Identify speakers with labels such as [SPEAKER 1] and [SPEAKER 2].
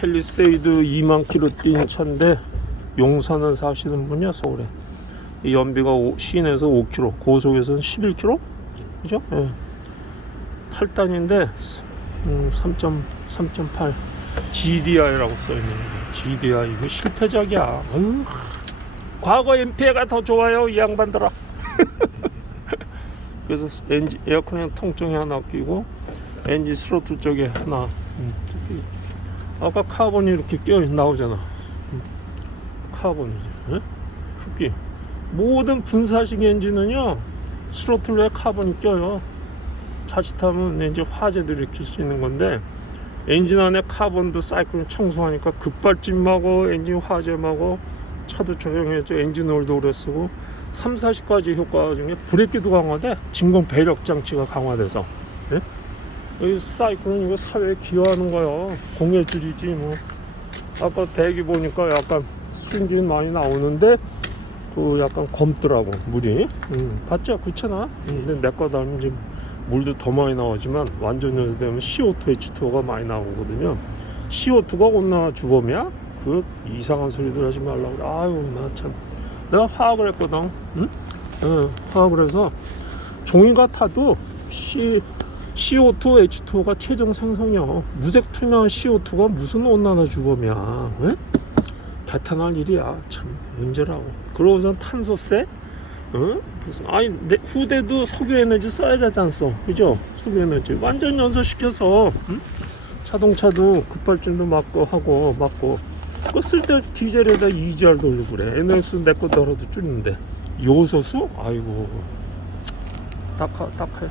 [SPEAKER 1] 펠리세이드 2만 킬로 뛴 차인데 용산은 사시는 분이야 서울에. 이 연비가 오- 시내에서 5km 고속에서는 11km 그죠? 예. 8단인데 음, 3.3.8 GDI라고 써있는 거 GDI 이거 실패작이야. 어휴, 과거 MP가 더 좋아요 이 양반들아. 그래서 엔진 에어컨에 통증이 하나 끼고 엔진 스로틀 쪽에 하나. 음. 아까 카본이 이렇게 껴 나오잖아. 음, 카본이지 예? 흡기. 모든 분사식 엔진은요 스로틀에 카본이 껴요. 자칫하면 이제 화재도 일으킬 수 있는 건데 엔진 안에 카본도 사이클 청소하니까 급발진하고 엔진 화재하고 차도 조용해져 엔진 오일도 오래 쓰고 3, 40가지 효과 중에 브레이크도 강화돼 진공 배력 장치가 강화돼서. 예? 이 사이클은 이거 사회에 기여하는 거요. 공해줄이지 뭐. 아까 대기 보니까 약간 수증기 많이 나오는데 그 약간 검더라고 물이. 음, 봤죠? 그렇잖아. 음, 근데 내 거다 이제 물도 더 많이 나오지만 완전 연소되면 CO2, H2O가 많이 나오거든요. CO2가 온나 주범이야? 그 이상한 소리들 하지 말라고 아유 나 참. 내가 화학을 했거든. 응? 응, 화학을 해서 종이가 타도 C, CO2, H2O가 최종 생성이야 무색 투명한 CO2가 무슨 온난화 주범이야 응? 개탄할 일이야. 참 문제라고. 그러고선 탄소세? 어? 무슨 아니 내 후대도 석유 에너지 써야 되지 않소? 그죠? 석유 에너지. 완전 연소시켜서 응? 자동차도 급발진도 막고 하고 막고. 그거 쓸때 디젤에다 EGR 돌리고 그래. NOx 내거 덜어도 줄이는데. 요소수? 아이고. 딱하, 딱해